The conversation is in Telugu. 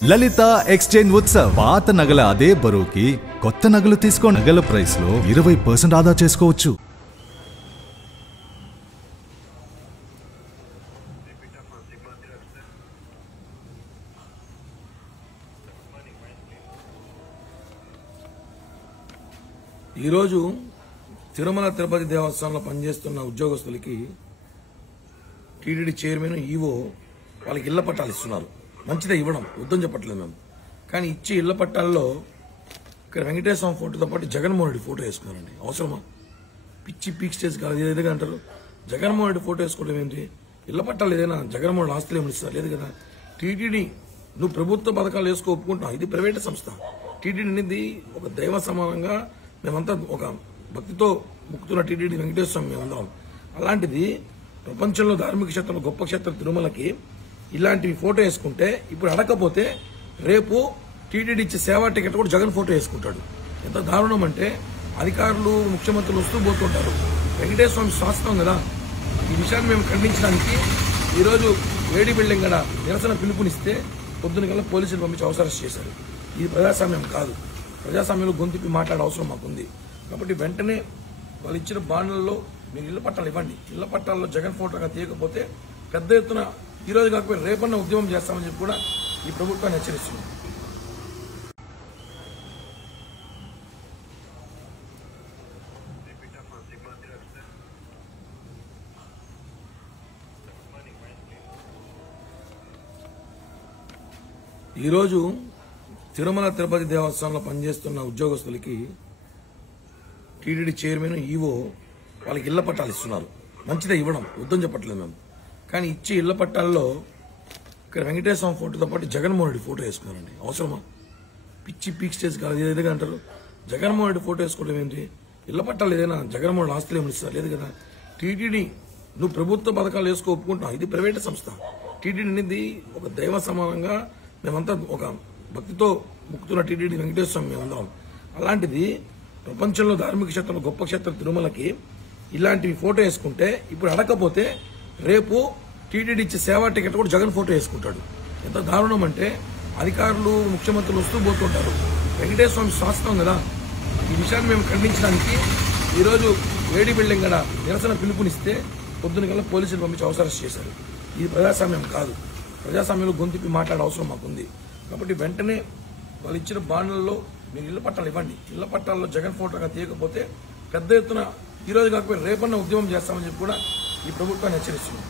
లలిత ఎక్స్చేంజ్ ఉత్సవ్ పాత నగల అదే బరువుకి కొత్త నగలు తీసుకో నగల ప్రైస్ లో 20% ఆదా చేసుకోవచ్చు. ఈరోజు తిరుమల తిరుపతి దేవస్థానంలో పనిచేస్తున్న ఉద్యోగస్తులకి టీటీడీ చైర్మన్ ఈవో వాళ్ళకి ఇళ్ల పట్టాలు ఇస్తున్నారు. మంచిదే, ఇవ్వడం వద్దని చెప్పట్లేదు మేము. కానీ ఇచ్చే ఇళ్ల పట్టాల్లో ఇక్కడ వెంకటేశ్వర స్వామి ఫోటోతో పాటు జగన్మోహన్ రెడ్డి ఫోటో వేసుకున్నారండి. అవసరమా? పిచ్చి పీక్ స్టేజ్ కాదు, ఏదైనా అంటారు. జగన్మోహన్ రెడ్డి ఫోటో వేసుకోవడం ఏంటి? ఇళ్ల పట్టాలు ఏదైనా జగన్మోహన్ ఆస్తులు ఏమి ఇస్తారు? లేదు కదా. టీటీడీ నువ్వు ప్రభుత్వ పథకాలు వేసుకో ఒప్పుకుంటావు, ఇది ప్రైవేట్ సంస్థ. టీటీడీ అనేది ఒక దైవ సమానంగా మేమంతా ఒక భక్తితో ముక్కుతున్న టీటీడీ వెంకటేశ్వర స్వామి మేమందాం. అలాంటిది ప్రపంచంలో ధార్మిక క్షేత్రంలో గొప్ప క్షేత్రం తిరుమలకి ఇలాంటివి ఫోటో వేసుకుంటే ఇప్పుడు అడగకపోతే రేపు టీటీడీ ఇచ్చే సేవా టికెట్ కూడా జగన్ ఫోటో వేసుకుంటాడు. ఎంత దారుణం అంటే అధికారులు ముఖ్యమంత్రులు వస్తూ పోతుంటారు. వెంకటేశ్వర స్వామి శాస్త్రం కదా. ఈ విషయాన్ని మేము ఖండించడానికి ఈరోజు వేడి బిల్డింగ్ గడ నిరసన పిలుపునిస్తే పొద్దున కల్లా పోలీసులు పంపించి అవసరం చేశారు. ఇది ప్రజాస్వామ్యం కాదు. ప్రజాస్వామ్యంలో గొంతుపి మాట్లాడే అవసరం మాకుంది. కాబట్టి వెంటనే వాళ్ళు ఇచ్చిన బాండ్లలో మీరు ఇళ్ల పట్టాలు ఇవ్వండి. ఇళ్ల పట్టాల్లో జగన్ ఫోటోగా తీయకపోతే పెద్ద ఎత్తున ఈ రోజు కాకపోతే రేపన్న ఉద్యమం చేస్తామని చెప్పి కూడా ఈ ప్రభుత్వాన్ని హెచ్చరిస్తున్నాం. ఈరోజు తిరుమల తిరుపతి దేవస్థానంలో పనిచేస్తున్న ఉద్యోగస్తులకి టీటీడీ చైర్మన్ ఈవో వాళ్ళకి ఇళ్ల పట్టాలు ఇస్తున్నారు. మంచిదే, ఇవ్వడం వద్దని చెప్పట్లేదు మేము. కానీ ఇచ్చే ఇళ్ల పట్టాల్లో ఇక్కడ వెంకటేశ్వర స్వామి ఫోటోతో పాటు జగన్మోహన్ రెడ్డి ఫోటో వేసుకున్నారండి. అవసరమా? పిచ్చి పీక్ స్టేజ్ కాదు, ఏదైనా అంటారు. జగన్మోహన్ రెడ్డి ఫోటో వేసుకోవడం ఏంటి? ఇళ్ల పట్టాలు ఏదైనా జగన్మోహన్ ఆస్తులు ఏమి ఇస్తారు? లేదు కదా. టీటీడీ నువ్వు ప్రభుత్వ పథకాలు వేసుకో ఒప్పుకుంటావు, ఇది ప్రైవేట్ సంస్థ. టీటీడీ అనేది ఒక దైవ సమానంగా మేమంతా ఒక భక్తితో ముక్కుతున్న టీటీడీ వెంకటేశ్వర స్వామి మేమందాం. అలాంటిది ప్రపంచంలో ధార్మిక క్షేత్రంలో గొప్ప క్షేత్రం తిరుమలకి ఇలాంటివి ఫోటో వేసుకుంటే ఇప్పుడు అడగకపోతే రేపు టీటీడీ ఇచ్చే సేవా టికెట్ కూడా జగన్ ఫోటో వేసుకుంటాడు. ఎంత దారుణం అంటే అధికారులు ముఖ్యమంత్రులు వస్తూ పోతుంటారు. వెంకటేశ్వర స్వామి శాస్త్రం కదా. ఈ విషయాన్ని మేము ఖండించడానికి ఈరోజు వేడి బిల్డింగ్ గడ నిరసన పిలుపునిస్తే పొద్దున కల్లా పోలీసులు పంపించి అవసరం చేశారు. ఇది ప్రజాస్వామ్యం కాదు. ప్రజాస్వామ్యంలో గొంతుపి మాట్లాడే అవసరం మాకుంది. కాబట్టి వెంటనే వాళ్ళు ఇచ్చిన బాండ్లలో మీరు ఇళ్ల పట్టాలు ఇవ్వండి. ఇళ్ల పట్టాల్లో జగన్ ఫోటోగా తీయకపోతే పెద్ద ఎత్తున ఈ రోజు కాకపోతే రేపన్న ఉద్యమం చేస్తామని చెప్పి కూడా ఈ ప్రభుత్వాన్ని హెచ్చరిస్తున్నాం.